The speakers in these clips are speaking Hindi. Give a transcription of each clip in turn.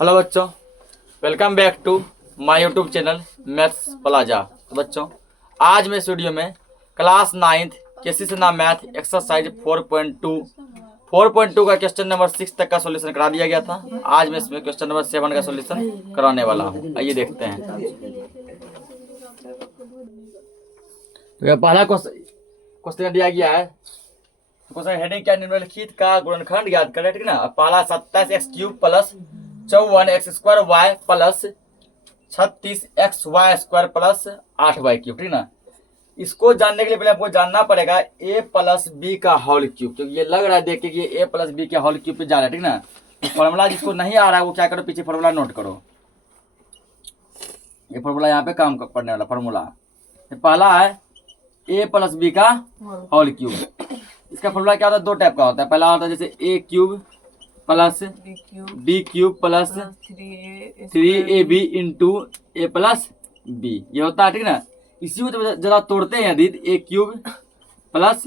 हेलो बच्चों, welcome back to my YouTube channel Maths Plaza. तो बच्चों, आज मैं इस वीडियो में क्लास 9th केसी से नाम मैथ एक्सरसाइज 4.2 का क्वेश्चन नंबर 6 तक का सॉल्यूशन करा दिया गया था। आज मैं इसमें क्वेश्चन नंबर 7 का सॉल्यूशन कराने वाला हूँ। आइए देखते हैं। तो यह पहला क्वेश्चन दिया गया है। क्वेश्चन हेडिंग क्या, निम्नलिखित का गुणनखंड ज्ञात करें। ठीक ना। पहला 27x³ plus 54x² y plus 36xy² plus 8y³। ठीक ना। इसको जानने के लिए पहले आपको जानना पड़ेगा a प्लस बी का होल क्यूब। क्योंकि ये लग रहा है देख के कि a प्लस बी के होल क्यूब पे जा रहा है। ठीक ना। तो फॉर्मूला जिसको नहीं आ रहा है वो क्या करो, पीछे फॉर्मूला नोट करो। ये फॉर्मूला यहाँ पे काम पड़ने वाला फॉर्मूला। पहला है a प्लस बी का होल क्यूब। इसका फॉर्मूला क्या होता है, दो टाइप का होता है। पहला होता है जैसे a³ plus b³ plus 3ab into a plus b, ये होता है। ठीक ना। इसी को जरा तोड़ते हैं यदि a³ प्लस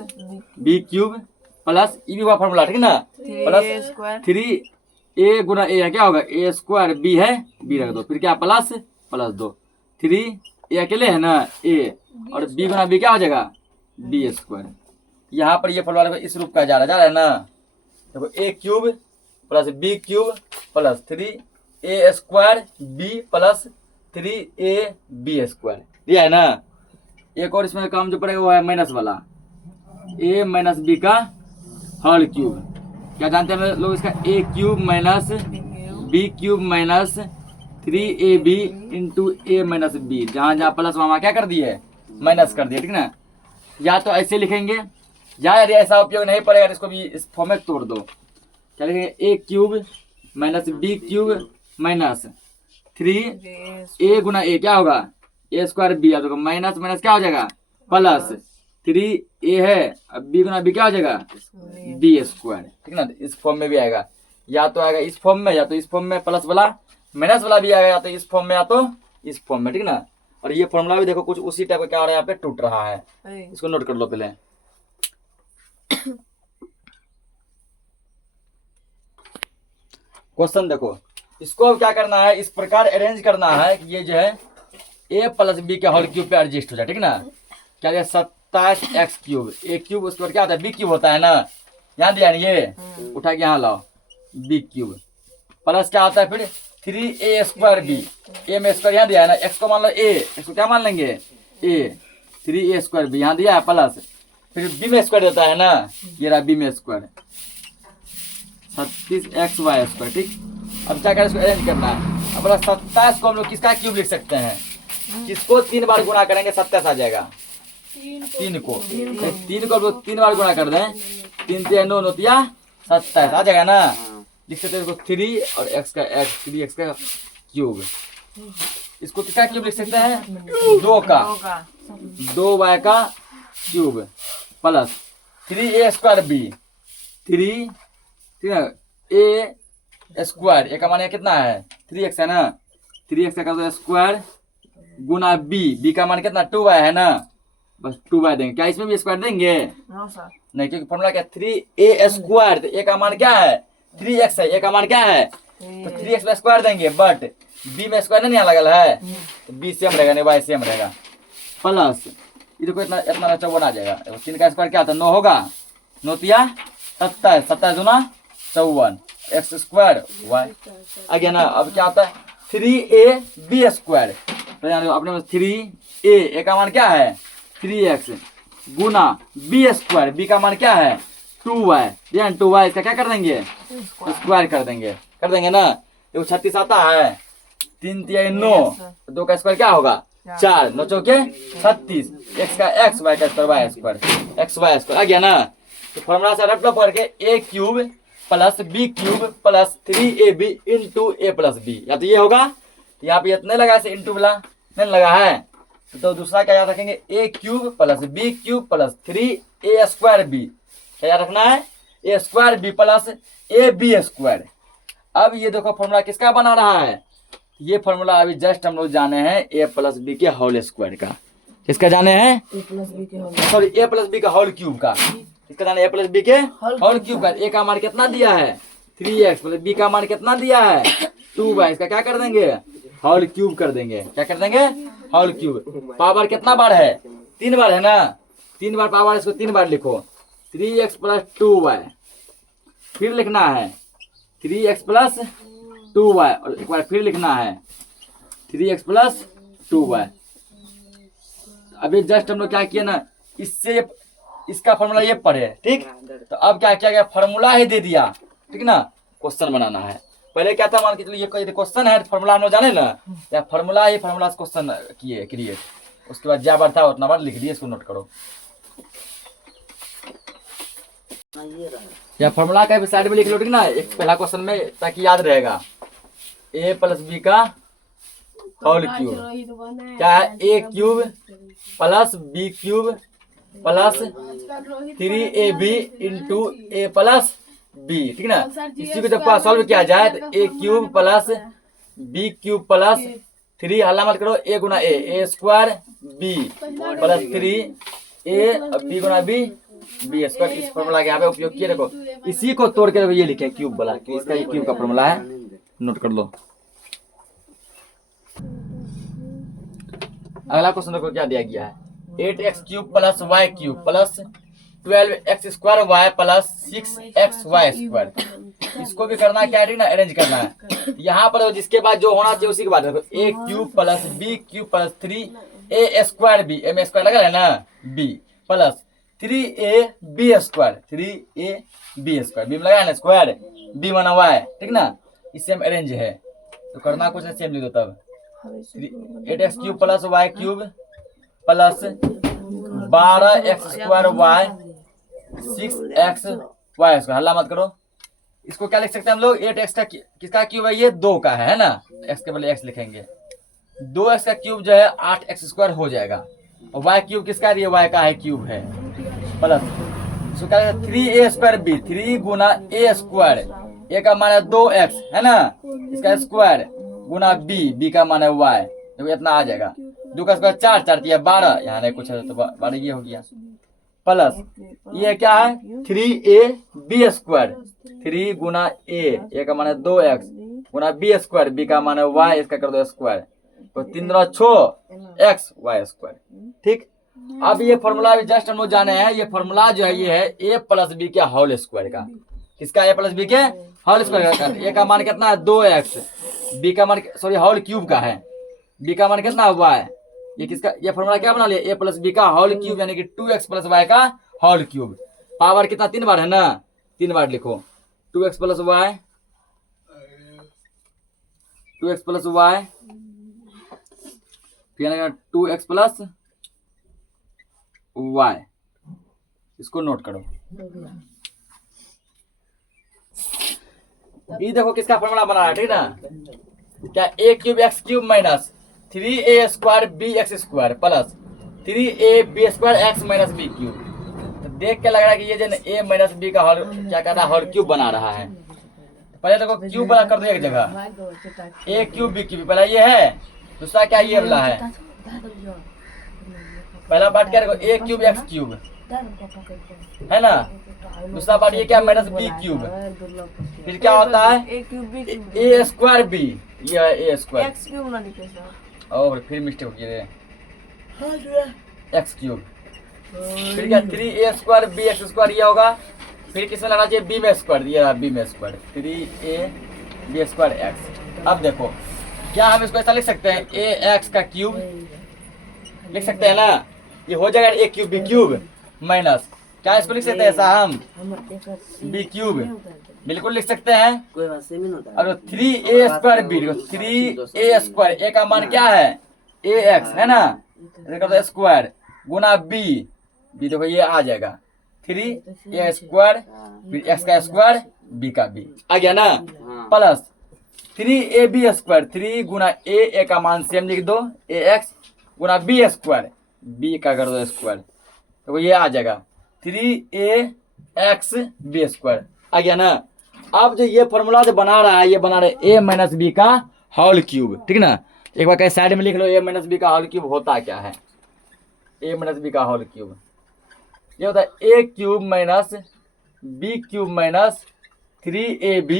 b³ प्लस ई भी हुआ फॉर्मूला। ठीक ना। प्लस 3a गुना a है, क्या होगा a² b है, b रख दो, फिर क्या प्लस 2 3 a अकेले है ना a, और b गुना b क्या हो जाएगा b²। यहाँ पर ये फॉर्मूला इस रूप का जा रहा है ना। देखो a³ plus b³ plus 3a² b plus 3ab², दिया है ना। एक और इसमें काम जो पड़ेगा वो है माइनस वाला, a माइनस b का होल क्यूब। क्या जानते हैं लोग इसका, a³ minus b³ minus 3ab into a minus b। जहाँ जहाँ प्लस वहाँ क्या कर दिए, माइनस कर दिए। ठीक ना। या तो ऐसे लिखेंगे, या यदि ऐसा उपयोग नहीं पड़ेगा तो इसको भी इस फॉर्म में तोड़ दो। क्या लिखेंगे, a³ minus b³ minus 3a Guna a, क्या होगा a² b, तो माइनस माइनस क्या हो जाएगा प्लस 3a है, अब b गुना b क्या हो जाएगा b²। ठीक ना। इस फॉर्म में भी आएगा, या तो आएगा इस फॉर्म में, या तो इस फॉर्म में प्लस वाला माइनस वाला भी आएगा, या तो इस फॉर्म में या तो इस फॉर्म में। ठीक ना। और ये फॉर्मूला भी देखो कुछ उसी टाइप का क्या हो रहा है, यहाँ पे टूट रहा है। इसको नोट कर लो पहले। क्वेश्चन देखो, इसको अब क्या करना है, इस प्रकार अरेंज करना है कि ये जो है a प्लस बी के होल क्यूब पे एडजस्ट हो जाए। ठीक ना। क्या है 27x³ a³ उसके बाद क्या होता है b³ होता है ना, यहाँ दिया नहीं, ये उठा के यहाँ लाओ b³ प्लस क्या होता है फिर 3a² b, a में स्क्वायर यहाँ दिया है ना, x को मान लो a, इसको क्या मान लेंगे a, 3a² b यहाँ दिया है प्लस, फिर b में स्क्वायर देता है ना, ये रहा b में स्क्वायर 36xy²। ठीक। अब क्या करें, इसको अरेंज करना है। अब 27 को हम लोग किसका क्यूब लिख सकते हैं, किसको 3 बार गुणा करेंगे 27 आ जाएगा, 3 को हम लोग 3 बार गुणा कर दें, 3 3 9 9 27 आ जाएगा ना। लिख सकते हैं इसको 3 और x का x, 3x का क्यूब। इसको किसका क्यूब लिख सकते हैं, 2 का 2y का क्यूब प्लस 3a² b 3, ठीक है, a² का मान कितना है 3x है ना, 3x का स्क्वायर गुना b का मान कितना 2y है ना, बस 2y देंगे। क्या इसमें भी स्क्वायर देंगे, नहीं, क्योंकि फॉर्मूला क्या 3a², तो a का मान क्या है 3x है, a का मान क्या है, तो 3x में स्क्वायर देंगे, बट b में स्क्वायर नहीं लगल है, तो b सेम रहेगा, नहीं y सेम रहेगा। प्लस ये देखो इतना 54 आ जाएगा। 3 का स्क्वायर क्या होता है 9 होगा, 9 तिया 27, 27 दूना 54 x² y आ गया ना। अब क्या होता है 3ab², तो यहाँ अपने पास 3a का मान क्या है 3x गुना b², b का मान क्या है 2y, 2y इसका क्या कर देंगे स्क्वायर कर देंगे ना। देखो 36 आता है, 3 तिया 9, 2 का स्क्वायर क्या होगा 4, 9 चौके 36, x का x, y का स्क्वायर xy² आ गया ना। तो फॉर्मूला से रट करके a³ plus b³ plus 3ab into a plus b, या तो ये होगा, यहाँ पे इतने लगा ऐसे इंटू वाला नहीं लगा है, तो दूसरा क्या याद रखेंगे a³ plus b³ plus 3a² b, क्या याद रखना है a² b प्लस ab²। अब ये देखो फॉर्मूला किसका बना रहा है, ये फॉर्मूला अभी जस्ट हम लोग जाने हैं a प्लस बी के होल स्क्वायर का। किसका जाने हैं, सॉरी a प्लस बी का होल क्यूब का। किसका जाने a प्लस बी के होल क्यूब का। a का मान कितना दिया है 3x प्लस बी का मान कितना दिया है 2y, इसका क्या कर देंगे होल क्यूब कर देंगे। क्या कर देंगे होल क्यूब। पावर कितना बार है 3 बार है ना, 3 बार पावर, इसको 3 बार लिखो 3x प्लस 2y, फिर लिखना है 3x प्लस 2y, और एक बार फिर लिखना है 3x प्लस 2y। अभी जस्ट हम लोग क्या किया ना, इससे इसका फॉर्मूला ये पढ़े, ठीक। तो अब क्या किया गया, फॉर्मूला ही दे दिया, ठीक ना। क्वेश्चन बनाना है, पहले क्या था मान के चलिए ये क्वेश्चन है, फॉर्मूला हम लोग जाने ना, या फॉर्मूला ही फॉर्मूला क्वेश्चन किए क्रिएट, उसके बाद ज्यादा बार था उतना बार लिख दिए, इसको नोट करो। या फॉर्मूला का भी साइड में लिख लो, ठीक ना, एक पहला क्वेश्चन में, ताकि याद रहेगा। a प्लस बी का होल क्यूब क्या है, a cube plus B cube plus 3ab into A plus B, ठीक ना। इसी को जब सॉल्व किया जाए तो a cube plus B cube plus 3, हल्ला मत करो, a गुना A square B plus 3a B गुना बी स्क्वायर। इस फॉर्मूला के यहाँ पे उपयोग किए, देखो इसी को तोड़ के ये लिखे क्यूब वाला, इसका ये क्यूब का फॉर्मूला है, नोट कर लो। अगला क्वेश्चन देखो क्या दिया गया है, 8x cube plus Y cube plus 12x square Y plus 6x Y square. इसको भी करना क्या है ना, अरेंज करना है। यहाँ पर जिसके बाद जो होना चाहिए उसी के बाद देखो, a cube plus b cube plus 3a square b, m square लगा है ना, b plus 3ab square, 3ab square, b में लगा है ना स्क्वायर, b माना y, ठीक ना। इससे हम अरेंज है, तो करना कुछ सेम लिख दो तब, 8x cube plus Y cube plus 12x square Y 6x Y square, हल्ला मत करो। इसको क्या लिख सकते हैं हम लोग, 8x का किसका क्यूब है, ये 2 का है ना, x के बदले x लिखेंगे, 2x का क्यूब जो है 8x स्क्वायर हो जाएगा, और y क्यूब किसका है, ये y का है क्यूब है, प्लस इसको क्या है 3a स्क्वायर बी, 3 गुना a स्क्वायर, a का मान है 2x है ना, इसका स्क्वायर गुना b का मान है y, देखो इतना आ जाएगा, 2 का स्क्वायर 4, 4 दिया 12, यहाँ नहीं कुछ है तो 12 ये हो गया, प्लस ये क्या है 3ab स्क्वायर, 3 गुना a का मान है 2x गुना b स्क्वायर, b का मान है y, इसका कर दो स्क्वायर, तो 3×6 y स्क्वायर, ठीक। अब ये फॉर्मूला जस्ट हम लोग जाने हैं, ये फॉर्मूला जो है ये है a प्लस बी के होल स्क्वायर का, किसका a प्लस बी के होल स्क्वायर का, a का मान कितना है 2x, b का मान सॉरी होल क्यूब का है, b का मान कितना है y, ये किसका, ये फॉर्मूला क्या बना लिया, a प्लस बी का होल क्यूब यानी कि 2x प्लस y का होल क्यूब। पावर कितना 3 बार है ना, 3 बार लिखो, 2x plus y, 2x plus y, फिर 2x प्लस y, इसको नोट करो। ये देखो किसका फॉर्मूला बना है, ठीक ना, क्या a cube x cube minus 3a square B X square plus 3ab square x minus B cube. तो देख के लग रहा है कि ये जो a माइनस बी का होल क्या कर रहा है, होल क्यूब बना रहा है। पहले देखो क्यूब बना कर दो एक जगह, a क्यूब बी क्यूब, पहला ये है, दूसरा क्या ये वाला है, पहला पार्ट क्या देखो a क्यूब x क्यूब है ना, दूसरा पार्ट ये क्या माइनस बी क्यूब, फिर क्या होता है a स्क्वायर बी, ये है a स्क्वायर x क्यूब ना लिखे सर, और फिर मिस्टेक हो गई x क्यूब, फिर क्या 3a square B X square ये होगा, फिर किसमें लगाना चाहिए b में स्क्वायर, ये रहा b में square 3a B square x। अब देखो क्या हम इसको ऐसा लिख सकते हैं, a x का क्यूब लिख सकते हैं ना, ये हो जाएगा a cube B cube minus क्या इसको लिख सकते हैं ऐसा हम बी क्यूब, बिल्कुल लिख सकते हैं। और 3a square B, 3a square, a का मान क्या है ax है ना, स्क्वायर गुना b, देखो ये आ जाएगा 3a स्क्वायर फिर x का स्क्वायर b का b आ गया ना, प्लस 3ab स्क्वायर, 3 गुना a का मान सेम लिख दो ax गुना b स्क्वायर, b का कर दो स्क्वायर, तो ये आ जाएगा 3ax b स्क्वायर आ गया ना। अब जो ये फॉर्मूला जो बना रहा है, ये बना रहा है a माइनस बी का होल क्यूब, ठीक ना। एक बार कहीं साइड में लिख लो, a माइनस बी का होल क्यूब होता क्या है, a माइनस बी का होल क्यूब ये होता है a cube minus B cube minus 3ab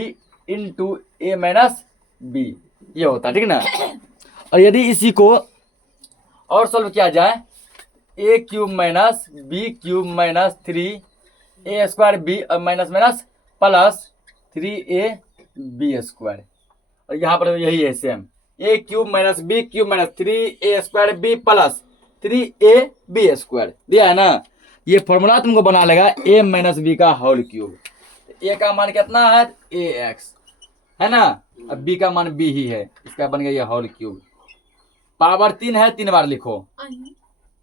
into A minus B, ये होता है, ठीक ना। और यदि इसी को और सॉल्व किया जाए, a cube minus B cube minus 3 a square b और माइनस माइनस प्लस 3ab², और यहाँ पर यही है same, a cube minus B cube minus 3a² b plus 3ab² दिया है ना। ये फॉर्मूला तुमको बना लेगा a माइनस बी का होल क्यूब। ए का मान कितना है, ax है ना, अब b का मान b ही है, इसका बन गया ये होल क्यूब। पावर 3 है, 3 बार लिखो,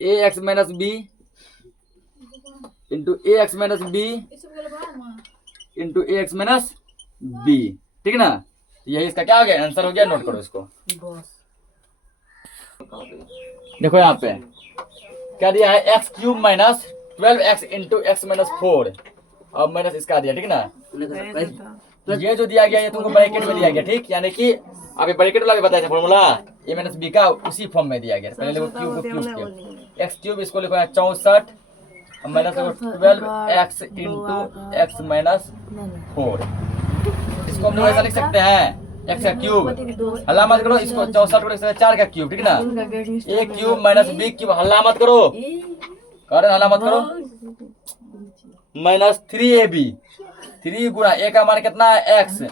ax minus B into ax minus B into ax minus B, ठीक ना। यही इसका क्या हो गया, आंसर हो गया, नोट करो इसको। देखो यहाँ पे क्या दिया है, x cube minus 12x into x minus 4 और माइनस इसका दिया, ठीक ना। ये जो दिया गया ये तुमको ब्रैकेट में दिया गया, ठीक, यानी कि अभी ब्रैकेट वाला भी बताया था फॉर्मूला, ए माइनस बी का उसी फॉर्म में दिया गया। पहले लिखो क्यूब को क्यूब किया, एक्स क्यूब इसको लिखो 64 minus 12x into x minus 4, इसको हम लोग ऐसा लिख सकते हैं, एक्स का क्यूब हल्ला मत करो, इसको 64 को लिख सकते हैं 4 का क्यूब, ठीक ना। ए क्यूब माइनस बी क्यूब हल्ला मत करो, कारण हल्ला मत करो, माइनस 3ab, 3 गुणा ए का मान कितना है x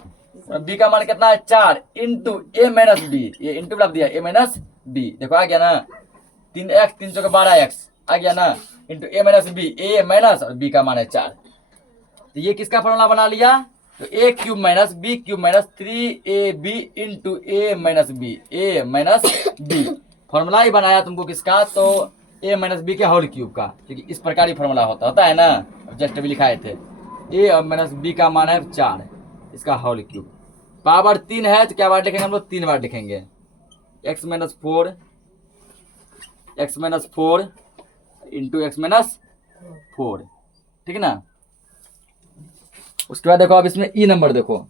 और बी का मान कितना है 4 इंटू ए माइनस बी, ये इंटू लग दिया, ए माइनस बी, देखो आ गया ना, 3x 3 चौके 12x आ गया ना, into A minus b, a minus और बी का मान है 4। तो ये किसका फॉर्मूला बना लिया, तो a cube minus B cube minus 3ab into A minus b, a minus b formula ही बनाया तुमको किसका, तो ए माइनस बी के होल क्यूब का, क्योंकि इस प्रकार ही फॉर्मूला होता है ना, जस्ट अभी लिखाए थे। ए और माइनस बी का मान है 4, इसका होल क्यूब। पावर 3 है तो क्या बार लिखेंगे हम लोग, 3 बार लिखेंगे, x minus 4 into x minus 4, ठीक ना। उसके बाद देखो अब इसमें ई नंबर देखो,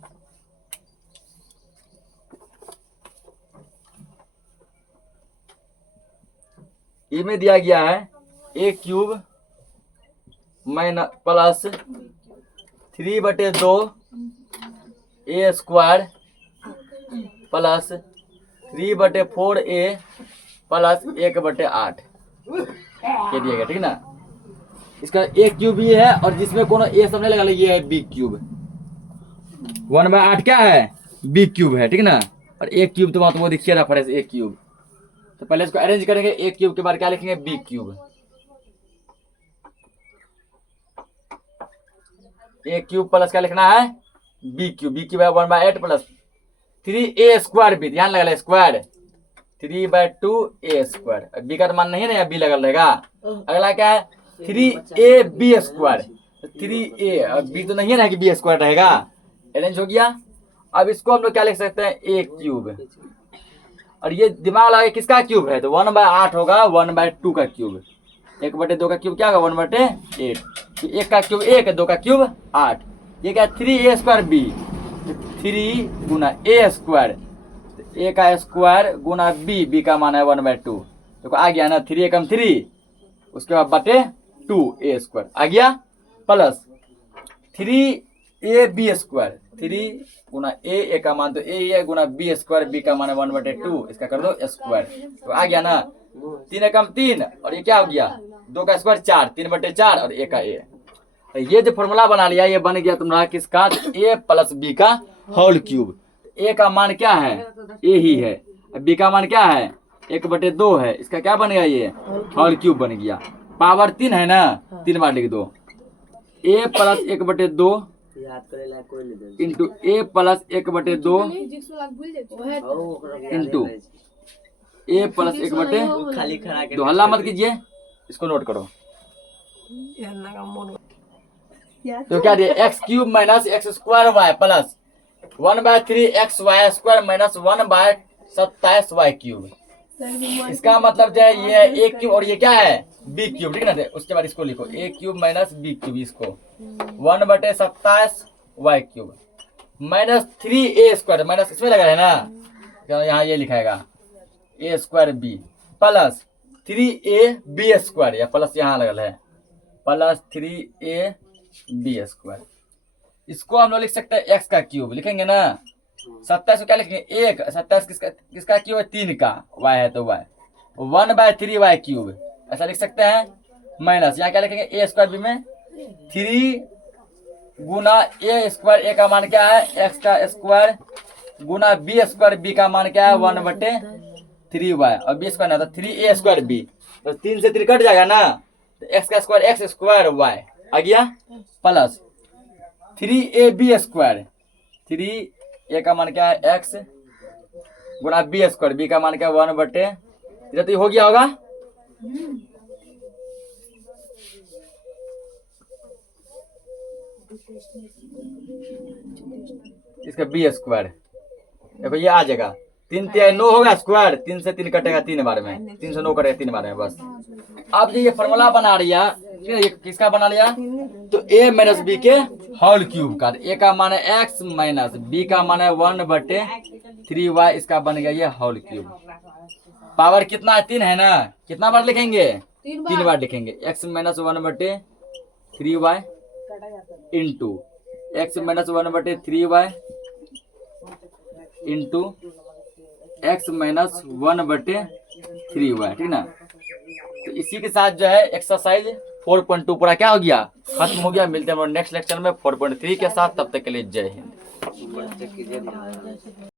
ई में दिया गया है ए क्यूब माइनस प्लस 3/2 ए स्क्वायर प्लस 3/4a प्लस 1/8 ये दिया गया, ठीक ना। इसका ए क्यूब ये है और जिसमें कोनो ए सब नहीं लगा, ये है बी क्यूब, 1/8 क्या है, बी क्यूब है, ठीक ना। और ए क्यूब तो वो देखिए रेफरेंस ए क्यूब, तो पहले इसको अरेंज करेंगे, ए क्यूब के बाद क्या लिखेंगे, बी क्यूब, ए क्यूब प्लस क्या लिखना है, बी क्यूब है 1/8 प्लस 3a² बी, ध्यान लगा स्क्वायर 3/2a², बी का तो मान नहीं है ना, बी लगा रहेगा। अगला क्या है 3ab², 3a बी तो नहीं है ना कि b² रहेगा, अरेंज हो गया। अब इसको हम लोग क्या लिख सकते हैं, ए क्यूब, और ये दिमाग लगा किसका क्यूब है, तो 1/8 होगा 1/2 का क्यूब, 1/2 का क्यूब क्या होगा 1/8, तो 1 का क्यूब 1, 2 का क्यूब 8, ये क्या 3a² बी, 3 गुना a², ए का स्क्वायर गुना बी का मान है 1/2, देखो आ गया ना, 3 एकम 3, उसके बाद बटे 2a² आ गया, प्लस 3ab², 3 गुना ए का मान तो ए गुना b² बी का मान है 1/2, इसका कर दो स्क्वायर, तो आ गया ना, 3 एकम 3 और ये क्या हो गया 2 का स्क्वायर 4, 3/4 और ए का ए। ये जो फॉर्मूला बना लिया ये बन गया तुम्हारा किसका, ए प्लस बी का होल क्यूब। ए का मान क्या है, ए ही है, बी का मान क्या है 1/2 है, इसका क्या बन गया ये होल क्यूब बन गया। पावर 3 है ना, 3 बार लिख दो, ए plus 1/2 into A plus 1/2 into A plus 1/2, हल्ला मत कीजिए, इसको नोट करो। तो क्या दिया, X cube minus x² Y plus 1/3 xy² minus 1/27 y³। इसका मतलब जो है ये है ए क्यूब और ये क्या है बी क्यूब, ठीक ना। उसके बाद इसको लिखो ए क्यूब माइनस बी क्यूब, इसको 1/27 y³ माइनस 3a² माइनस इसमें लगा है ना, यहाँ ये लिखाएगा a² b प्लस 3ab² या प्लस यहाँ लगा है प्लस 3ab²। इसको हम लोग लिख सकते हैं एक्स का क्यूब, लिखेंगे ना। 27 को क्या लिखेंगे, एक 27 किसका क्यूब है, 3 का, वाई है तो वाई 1/3 वाई क्यूब, ऐसा लिख सकते हैं। माइनस यहाँ क्या लिखेंगे, ए स्क्वायर बी में 3 गुना ए स्क्वायर, ए का मान क्या है एक्स का स्क्वायर, गुना बी स्क्वायर, बी का मान क्या है 1/3 वाई, और बी स्क्वायर ना तो 3a स्क्वायर बी, तो 3 से 3 कट जाएगा ना, तो एक्स का स्क्वायर एक्स स्क्वायर वाई आ गया, प्लस 3ab स्क्वायर, 3a का मान क्या है एक्स, गुना बी स्क्वायर, बी का मान क्या है 1/3, तो हो गया होगा। इसका बी स्क्वायर देखो ये आ जाएगा, 3 3 9 होगा स्क्वायर, 3 से 3 कटेगा 3 बार में, 3 से 9 कटेगा 3 बार में बस। अब जो ये फॉर्मूला बना लिया, ये किसका बना लिया, तो a माइनस बी के होल क्यूब का, a का मान है x माइनस b का मान है 1/3 वाई, इसका बन गया ये होल क्यूब। पावर कितना है, 3 है ना, कितना बार लिखेंगे, 3 बार लिखेंगे, x minus 1/3 Y into x minus 1/3 Y into x minus 1/3 Y, ठीक ना। तो इसी के साथ जो है एक्सरसाइज 4.2 पूरा क्या हो गया, खत्म हो गया। मिलते हैं नेक्स्ट लेक्चर में 4.3 के साथ, तब तक के लिए जय हिंद।